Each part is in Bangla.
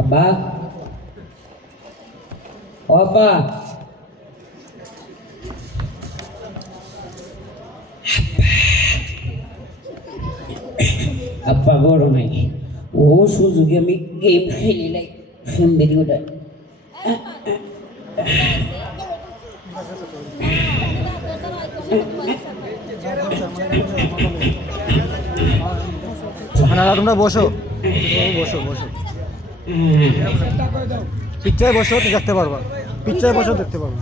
Abba, oh Abba, Abba goro nahi. Oh suzuki ami game kheli lai, film dekhi udah. আপনারা তোমরা বসো বসো বসো পিকচারে বসো দেখতে পারবা পিকচারে বসো দেখতে পারবা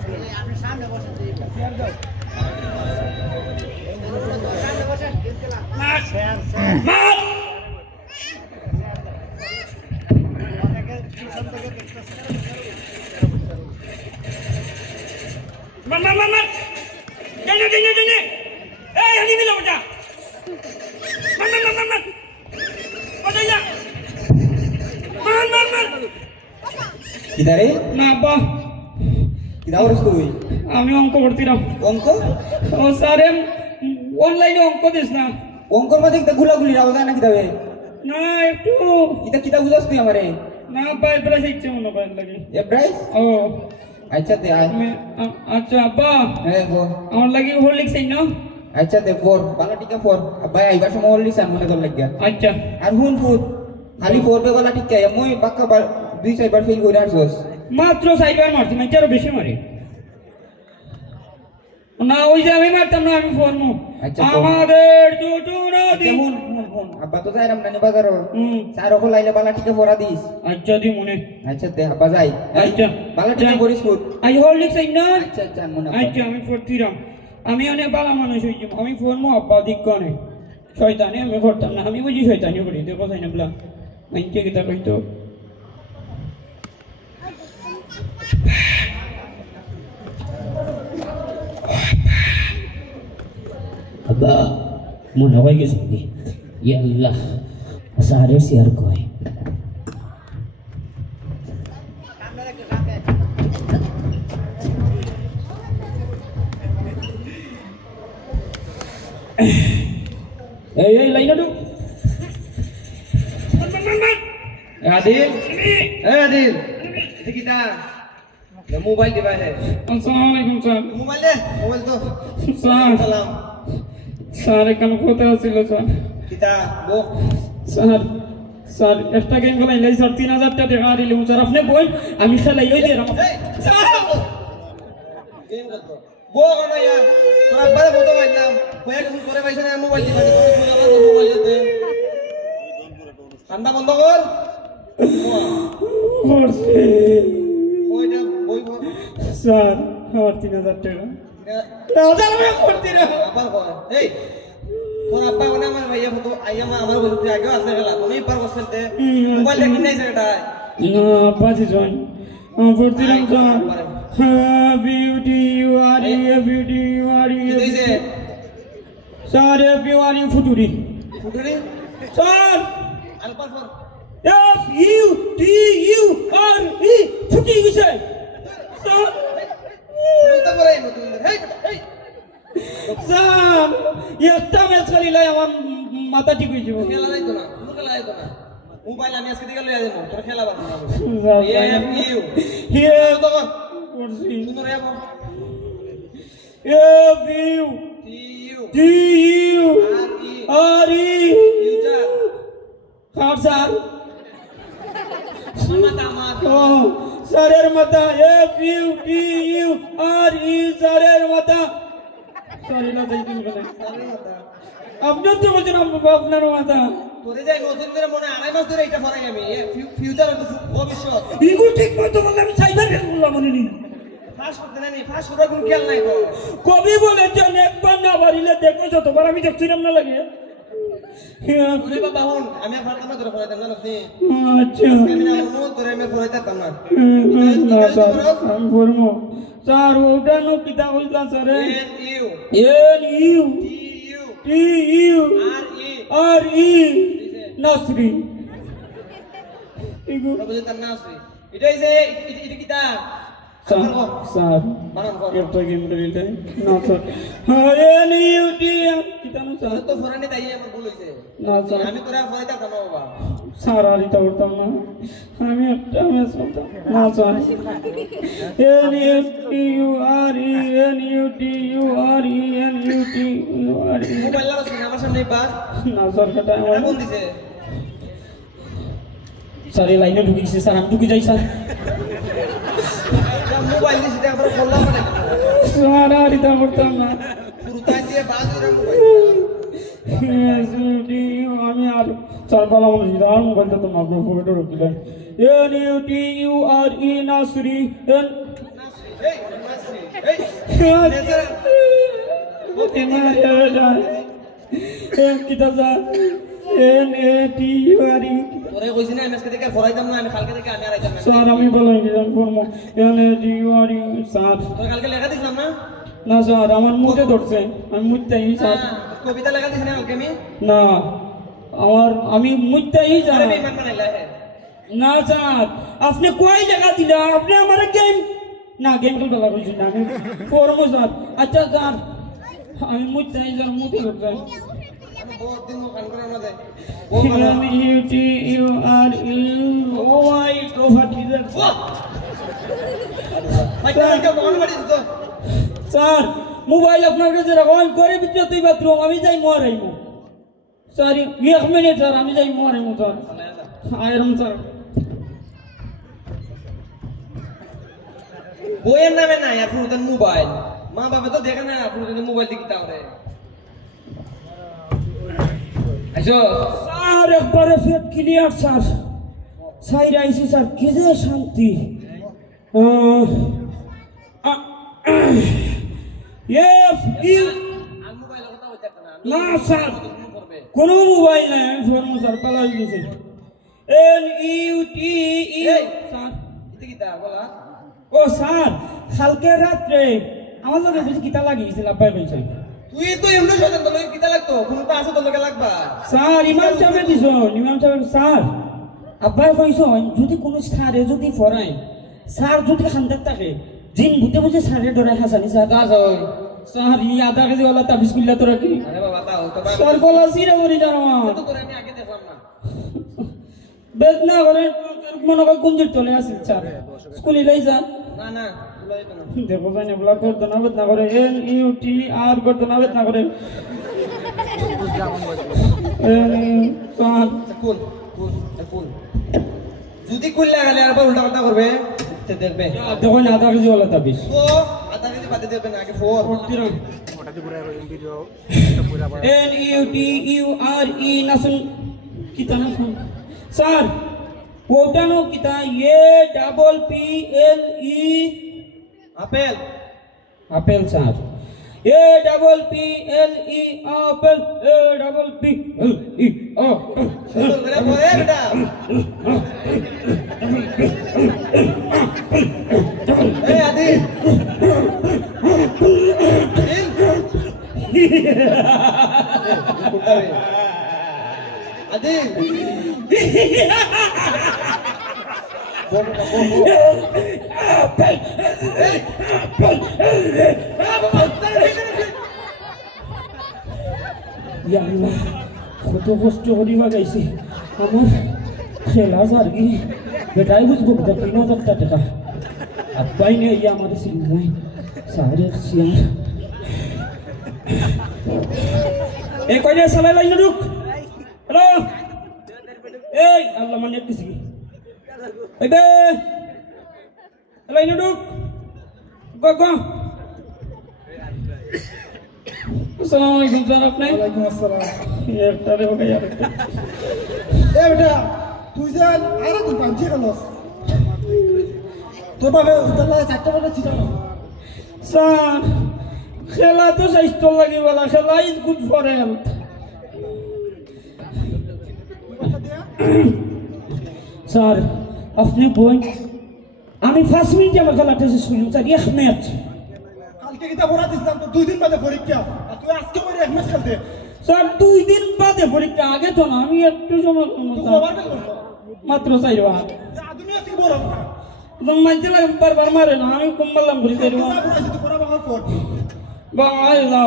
किधर है ना अब्बा किधर और उसको हुई আমি অঙ্ক করতে রাম অঙ্ক ও স্যার অনলাইনে অঙ্ক দিস না অঙ্কর মধ্যে একটা গুলাগুলি রাও না কিতাবে না একটু এটা কিতাব বুঝাস তুই আমারে না আব্বা এবারে শিখছে মনে হয় লাগে এ প্রাইস ও আচ্ছা দে আয় আচ্ছা আব্বা হ্যাঁ গো আমার লাগি হরলিক্স আই না আচ্ছা দে ফোর বালা টিকা ফোর ভাই আইবার সময় হরলিক্স আন মনে কর লাগিয়া আচ্ছা আর হুন ফুট খালি ফোর বে বালা টিকা মই বাক্কা দুই চারবার ফেল কইরা আসছস মাত্র সাইবার মারছি না আরো বেশি মারি না ওই যে আমি মারতাম না আমি ফোন মু আমাদের দুটো নদী হুন হুন হুন আব্বা তো যাইরাম না বাজার চার ওখ লাইলে বালা টিকা ফোরা দিস আচ্ছা দি মনে আচ্ছা দে আব্বা যাই আচ্ছা বালা টিকা করিস ফুট আই হরলিক্স আই না আচ্ছা আচ্ছা মনে আচ্ছা আমি ফোরতিরাম আমি অনেক ভালো মানুষ হইছি আমি ফোন মু আব্বা দিক কোনে শয়তানি আমি করতাম না আমি বুঝি শয়তানি করি দেখো তাই না বলা মাইকে কিতা কইতো Abba, mau nawai ke sini? Ya Allah, sehari siar koi. Hey, lain aduh. Adil, Adil, itu kita. Ya mobile di mana? Assalamualaikum sir. Mobile deh, mobile tuh. Sir. Salam. Sir, kan kota asilo sir. Kita, bo. Sir, sir, extra game bola ilai sir 3000 টাকা দেখা দিলে sir আপনি বল আমি খেলাই ওই দে Ram. Game kok. Bo kono ya. Toরা বারে ফটো পাইলাম। কয়া কিছু করে পাইছ না মোবাইল দিবা দি করে আমার মোবাইল দে। ঠান্ডা বন্ধ কর। করছে। ওইটা বই বল। স্যার আমার 3000 টাকা। দাদা আমি করতে রে। আবার কয়। এই তোর আব্বা কোনে আমার ভাইয়া ফটো আইয়া আমার বলতে আগে আসলে গেল। তুমি পার বসতে মোবাইল দেখি নাই সেটা। না বাজি জয়েন। আমি করতে Ram sir. Beauty you are beauty you are কি দিছে? স্যার ইউ আর ফুটুরি। ফুটুরি? স্যার আলপার for F U T U R E ফুটি গেছে স্যার এটা করে নতুন হেই হেই স্যার একটা ম্যাচ খেলিলে আমার মাথা ঠিক হয়ে যাবে খেলা যাইতো না কোনো খেলা যাইতো না মোবাইল আমি আজকে দিকে লইয়া দেব তোর খেলা বাদ না F U হিয়া তো কর করছি শুনো রে F U T U R E future কার স্যার মাথা স্যারের মাথা F U T U R E স্যারের মাথা সরি না যাই তুমি বলে আপনি তো বলছেন আপনার মাথা তোরে যাই নতুন করে মনে আড়াই মাস ধরে এটা ফরাই আমি ফিউচার ভবিষ্যৎ ইগো ঠিক মতো বললাম আমি সাইবার গেম বললাম মনে নেই ফাঁস করতে নাই ফাঁস করার কোনো খেয়াল নাই তো কবি বলেছেন একবার না বাড়িলে দেখো যতবার আমি দেখছিলাম না লাগে ওরে বাবা হন আমি আর ফাটা ধরে ফরাইতাম না আপনি আচ্ছা আমি না মো ধরে আমি ফরাইতাম না না স্যার আমি বলবো স্যার ওটা নো কিতা কইলা sir N U T U R E নাসরি ইগো বুঝতাম না আসবে এটাই যে এটা কিতা স্যার বানান কর একটা গেম খেলতে না স্যার এন ইউ টি কিতা না স্যার তো ফরানি তাই আমার ভুল হইছে না স্যার আমি তোরা ফরাইতাম না বাবা স্যার আর এটা করতাম না আমি একটা ম্যাচ করতাম না sir N U T U R E N U T U R E N U T U R E mobile লাগাস না আমার সামনে পাস না স্যার কাটা আমার ফোন দিছে স্যার এই লাইনে ঢুকে গেছে স্যার আমি ঢুকে যাই স্যার মোবাইল দিছে তারপর বললাম না স্যার আর এটা করতাম না পুরো তাই দিয়ে বাজ এর মোবাইল আমি আর স্যার বলা মানুষ আর মোবাইলটা তো মাগো ফটো রাখলেন N U T U R E নাসরি এন এই নাসরি এই কিতা sir N A T U R E তোরে কইছি না আজকে থেকে ফরাইতাম না আমি কালকে থেকে আমি আর আইতাম না স্যার আমি বলাই দিলাম ফরমো N A T U R E sir তোর কালকে লেখা দিছিলাম না না স্যার আমার মুখে ধরছে আমি মুখটাই স্যার কবিতা লেখা দিছ না কালকে আমি না আমি মুখটাই আরে জানি বেঈমান বানাইলা হে না স্যার আপনি কই লেখা দিলা আপনি আমার গেম না গেম খেলতে লাগছেন না আমি ফরমো স্যার আচ্ছা স্যার আমি মুখটাই জানি মুখে ধরছে বহুত দিন কান করে না দে N U T U R E ও আই প্রপার্টি ভাই কালকে মন মারি দিত স্যার মোবাইল আপনার কাছে রাখুন করে ভিতরে বাথরুম আমি যাই মরাইমু স্যার 1 মিনিট স্যার আমি যাই মরাইমু স্যার আয়রন স্যার বইয়ের নামে না আর পুরোতন মোবাইল মা বাবা তো দেখে না পুরোতন মোবাইল দিকে তাহলে আচ্ছা স্যার একবারে ফেট ক্লিয়ার স্যার সাইড আইসি স্যার কি যে শান্তি ইয়েস ইউ আর মোবাইলের কথা হইতা না না স্যার করবে কোনো মোবাইল নাই আমি ফোন স্যার পালাই গেছে এন ইউ টি ই স্যার এটা কি তা বলা ও স্যার কালকে রাত্রে আমার লগে বুঝি কিতা লাগিয়েছিল আব্বাই কইছে তুই তো এমনি শয়তান তোর লগে কিতা লাগতো কোন তো আছে তোর লগে লাগবা স্যার ইমাম সাহেব দিছ ইমাম সাহেব স্যার আব্বাই কইছ যদি কোনো স্যারে যদি পড়ায় স্যার যদি খান্দার থাকে জিন বুঝে বুঝে স্যারে ডরাই হাসানি স্যার কাজ হয় স্যার ই আধা কেজি ওলা তাবিজ কুল্লা তোরা কি আরে বাবা তাও তো স্যার গলা সিরে মরি জানো তো করে আমি আগে দেখলাম না বেদনা করে মনে হয় গুঞ্জির চলে আসিল স্যার স্কুলে লাই স্যার না না বলাই তো না দেখো জানি বলা করতে না বেদনা করে এন ইউ টি আর করতে না বেদনা করে স্যার কুল কুল কুল যদি কুল লাগালে আর উল্টা পাল্টা করবে তে দেখবে দেখো না আধা কেজি ওলা তাবিজ তো আধা কেজি বাদে দেবে না আগে ফোর ওটা দিয়ে পুরা ভিডিও পুরা N U T U R E নাসুন কিতা নাসুন স্যার ওটা নো কিতা A double P L E apple apple sir A double P L E apple A double P L E apple সুন্দর করে পড়ে বেটা এই আদি আদি ইয়া আল্লাহ কত কষ্ট করিবা গাইছি আমার খেলা সারগি বেটাই বুঝবো কোথা ৩,০০০ টাকা আব্বাই নিয়ে ইয়া আমাদের সিলাই সাড়ে সিয়া এই কয়টা সালাই লাইন ঢুক হ্যালো এই আল্লাহ মানে কিছু এই বে লাইন ঢুক গো গো আসসালামু আলাইকুম স্যার আপনি ওয়ালাইকুম আসসালাম একটা রে ওকে यार এ বেটা তুই যে আরে তুই পাঞ্চি খালস তোর বাবা উতলা 4টা বাজে ছিল স্যার খেলা তো স্বাস্থ্য লাগে বলা খেলা is good for health sir আপনি বই আমি 5 মিনিটে আমার খেলাটা শেষ করলাম স্যার 1 ম্যাচ কালকে কিতা পড়া দিছিলাম তো 2 দিন বাদে পরীক্ষা আর তুই আজকে করে এক ম্যাচ খেলতে স্যার 2 দিন বাদে পরীক্ষা আগে তো না আমি একটু সময় মাত্র 4 বার তুমি আজকে বড় মাঝে লাগে বারবার মারে না আমি কম বললাম বলি বাংলা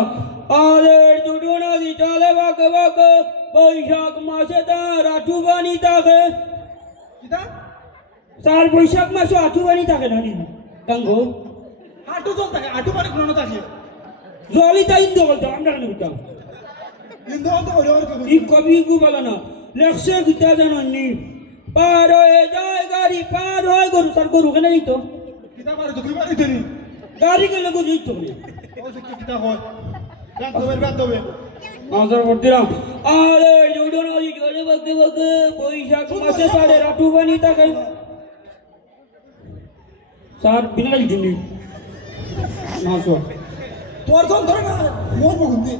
আরে জুডুনা দিটালে বাকে বাকে বৈশাখ মাসে তার আঠুবানি থাকে স্যার বৈশাখ মাসে আঠুবানি থাকে না নি গাঙ্গো হাঁটু জল থাকে হাঁটু পানি কোন থাকে জলই তাই ইন্দো বলতো আমরা কেন বুঝতাম ইন্দো তো ওরে ওরে ই কবি কু বলো না লেখছে গীতা জানাননি পার হয়ে যায় গাড়ি পার হয় গরু স্যার গরু কেন দিত কিতা পারে তো কি পারে দেরি গাড়ি গেলে গরু দিত ওই যে কিতা হয় রাত হবে আমাদের বর্তিরাম আরে জুডুনা দিটালে বাকে বাকে বৈশাখ মাসে সাড়ে আঠুবানি থাকে স্যার বিনা লিখুনি না স্যার তোর জন ধরে না মোর বগুন্দি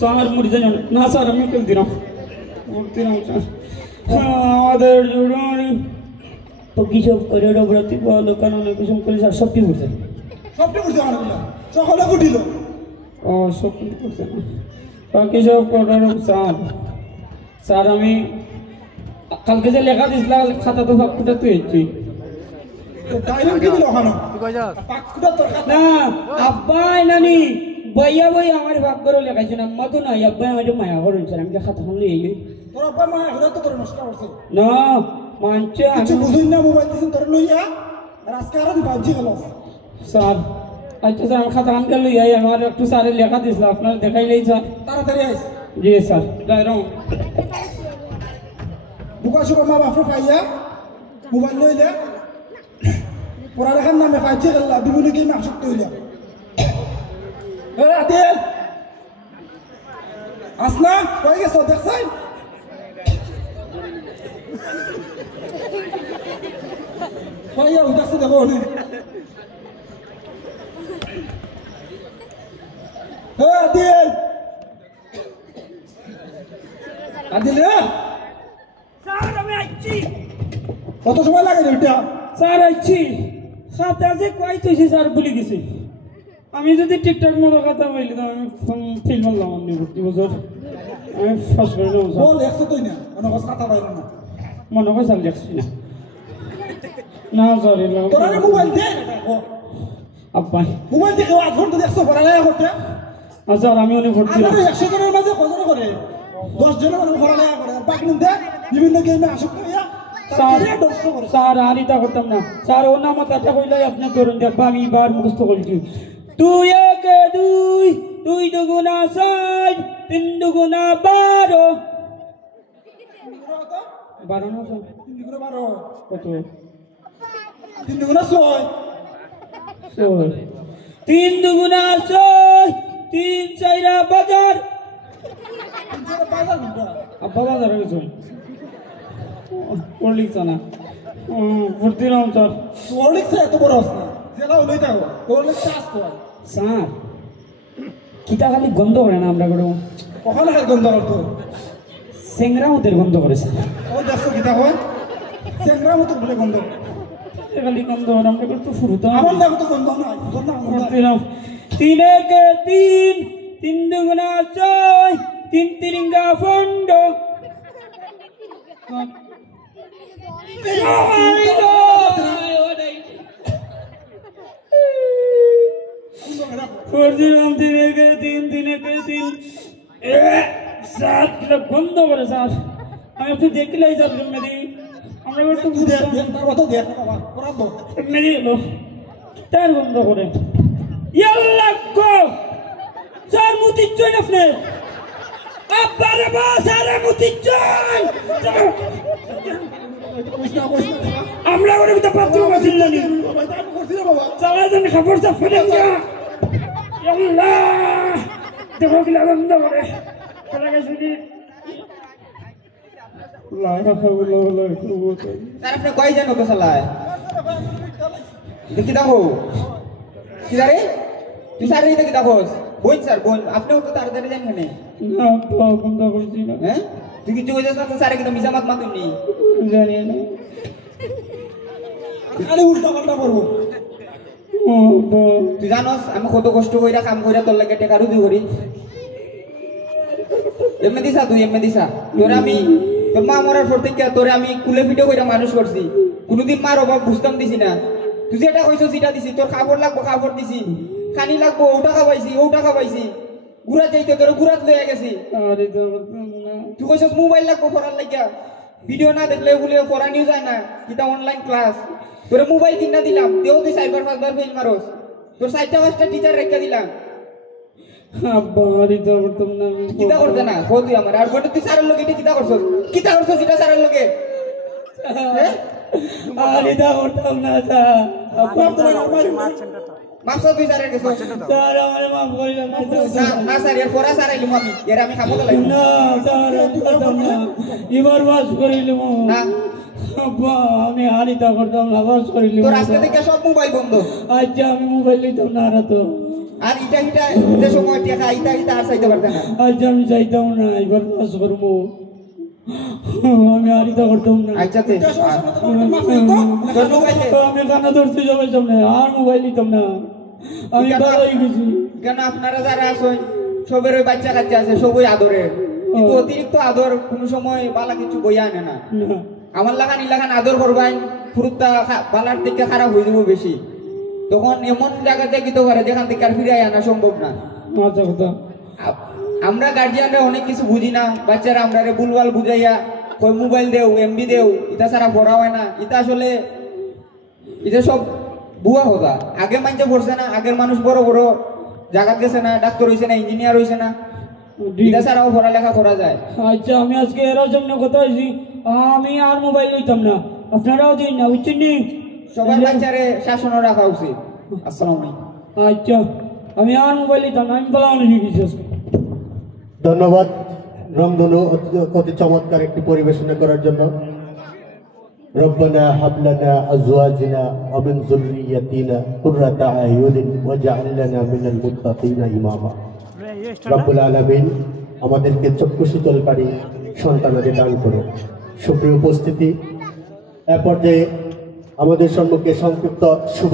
স্যার মরি জানি না স্যার আমি কেন দিলাম স্যার আমাদের জুড়ি তো কি সব করে রবরাতি বলো কারণ কিছু করে স্যার সবটি করছে সবটি করছে আমার সকলে ফুটিল ও সবটি করছে বাকি সব করার স্যার স্যার আমি কালকে যে লেখা দিয়েছিলাম খাতা তো ফাঁকুটা তুই ডাইরেক্ট কি দিল ওখানে তুই কই যাস পাকুটা তোর না আব্বাই নানি বইয়া বই আমার ভাগ করে লেখাইছেন আম্মা তো নাই আব্বাই আমার মায়া করেছেন আমি খাতাখান লিয়ে তোর আব্বা মা এগুলো তো তোর নষ্ট করছে না মানছে কিছু বুঝুই না মোবাইল দিছেন তোর লইয়া আর আজকে আর দি বাজি গেল স্যার আচ্ছা স্যার আমার খাতাখান কে লইয়া আমার একটু স্যারের লেখা দিয়েছিল আপনার দেখাইলেই স্যার তাড়াতাড়ি আইস জি স্যার যাইরম বুকা সুকা মা বাপরে পাইয়া মোবাইল লইলে পড়ালেখার নামে বাজি গেল বিভিন্ন কি না আসক্ত হইলা আদিল আসনা কই গেছো দেখছাই কইয়া উদাসে দেখো নে আদিল আদিল রে স্যার আমি আইছি কত সময় লাগে এটা স্যার আইছি খাতা যে কই তুইছি স্যার ভুলে গেছি আমি যদি ঠিকঠাক মতো কথা বলি তো আমি ফিল মারলাম আপনি ভর্তি বছর আমি ফার্স্ট করে নেবো বল একশো তুই না মনে কষ্ট খাতা পাইল না মনে হয় স্যার দেখছি না না স্যার তোরা মোবাইল দে আব্বা মোবাইল দেখে আধ ঘন্টা দেখছো পড়ালেখা করতে স্যার আমি অনেক ভর্তি আমার 100 জনের মাঝে কজন করে 10 জনের মানে পড়ালেখা করে আর বাকি দে বিভিন্ন গেমে আসক্ত হইয়া স্যার আর ইতা করতাম না স্যার ও নাম কথা কইলাই আপনি করুন দেখবা আমি বার মুখস্থ করছি 2 1 2 2 দুগুণা 6 3 দুগুণা 12 12 না স্যার কত 3 দুগুণা 6 3 দুগুণা 6 3 4 বাজার আব্বা বাজার গেছে পড়লি না ভর্তি নাম স্যার পড়লি এত বড় আছে জেলা হইলাই থাকো পড়লি চাষ কর স্যার কিতা খালি গন্ধ করে না আমরা করে কখন হাল গন্ধ করতো সেংরা ওদের গন্ধ করে স্যার ও দেখছো কিতা হয় চেংরা মতো বলে গন্ধ খালি গন্ধ করে আমরা একটু ফুরুতো আমার দেখো তো গন্ধ না গন্ধ ভর্তি নাম 3 1 3 3 দুগুণা 6 3 তিরিঙ্গা ফন্ড গন্ধ করে স্যার আমি একটু দেখলাই স্যার মেদি আমরা একটু মেদি এলো তার গন্ধ করে স্যার মুতিচ্ছেন আপনি আপনারে বাস আরে মুতিচ্ছেন আমরা করে তো পাত্র বাসিল না চালা জানি খবর সব ফেলে দিয়া আল্লাহ দেখো কি আনন্দ করে চলে গেছে কি আপনি কয় জানো তো চালায় দেখি দেখো কি রে তুই স্যার এই থেকে দেখোস বোন স্যার বোন আপনিও তো তাড়াতাড়ি জানেন না না আব্বা কোনটা করছি না হ্যাঁ তুই কিছু কইছিস না তো স্যার কিন্তু মিজামাত মাতুনি জানি না খালি উল্টা পাল্টা করবো ও আব্বা তুই জানোস আমি কত কষ্ট কইরা কাম কইরা তোর লাগে টাকা রুজি করি এমনি দিছা তুই এমনি দিছা তোরে আমি তোর মা মরার পর থেকে তোরে আমি কুলে পিঠে কইরা মানুষ করছি কোনোদিন মার অভাব বুঝতাম দিছি না তুই যেটা কইছো সেটা দিছি তোর খাবার লাগবো খাবার দিছি খানি লাগবো ওটা খাবাইছি গুড়া যাইতে তোর গুড়াত লইয়া গেছি আরে দরদ না তুই কইছস মোবাইল লাগবো পড়ার লাগিয়া ভিডিও না দেখলে বলে পড়ানিও যায় না কিটা অনলাইন ক্লাস তোরে মোবাইল কিনা দিলাম তেও তুই 4-5 ফেল মারোস তোর 4টা টিচার রেখে দিলাম আব্বা আরে দরদ না কিতা করতে না কো তুই আমার আর বড় তুই সারের লগে কিতা করছস এটা সারের লগে আরে দরদ না তা আব্বা মাপসা তুই সারের গেছস স্যার আমারে মাফ করে দাও না স্যার এর পড়া সারাইলুম আমি এর আমি খাবো তো লাগি না দরদ না এবার বাস করিলাম না আব্বা আমি হারিতা করতাম না বাস করিলাম তোর আজকে থেকে সব মোবাইল বন্ধ আচ্ছা আমি মোবাইল লইতাম না আর তো আর ইটা যে সময় টাকা ইটা আর চাইতে পারতে না আচ্ছা আমি চাইতাম না এবার বাস করবো আমি হারিতা করতাম না আচ্ছা তে তোর মোবাইল আমি কানা ধরতে যাবে সামনে আর মোবাইল নিতাম না আমি বড় হয়ে গেছি কেন আপনারা যারা আছেন সবের ওই বাচ্চা কাচ্চা আছে সবই আদরের কিন্তু অতিরিক্ত আদর কোনো সময় বালা কিছু বইয়া আনে না না আমার লাগান আদর করবাই ফুরুত্তা বালার থেকে খারাপ হয়ে যাবো বেশি তখন এমন জায়গাতে গিতে পারে যেখান থেকে আর ফিরে আনা সম্ভব না আচ্ছা কথা আমরা গার্জিয়ানরা অনেক কিছু বুঝি না বাচ্চারা আমরা ভুলভাল বুঝাইয়া কই মোবাইল দেও এমবি দেও এটা ছাড়া পড়া হয় না এটা আসলে এটা সব বুয়া কথা আগে মানুষে পড়ছে না আগের মানুষ বড় বড় জায়গা গেছে না ডাক্তার হয়েছে না ইঞ্জিনিয়ার হয়েছে না এটা ছাড়াও পড়ালেখা করা যায় আচ্ছা আমি আজকে এরা সামনে কথা হয়েছি আমি আর মোবাইল লইতাম না আপনারাও দিন না বুঝছেন নি সবার বাচ্চারে শাসনও রাখা উচিত আসসালামু আলাইকুম আচ্ছা আমি আর মোবাইল লইতাম না আমি বলা শিখে গেছি আজকে ধন্যবাদ রংধনু অতি চমৎকার একটি পরিবেশনা করার জন্য রব্বানা হাব লানা আজওয়াজিনা ওয়া মিন যুররিয়াতিনা কুররাতা আয়ুনিন ওয়াজআল লানা মিনাল মুত্তাকিনা ইমামা রব্বুল আলামিন আমাদেরকে চক্ষু শীতলকারী সন্তানাদি দান করো সুপ্রিয় উপস্থিতি এ পর্যায়ে আমাদের সম্মুখে সংক্ষিপ্ত শুভ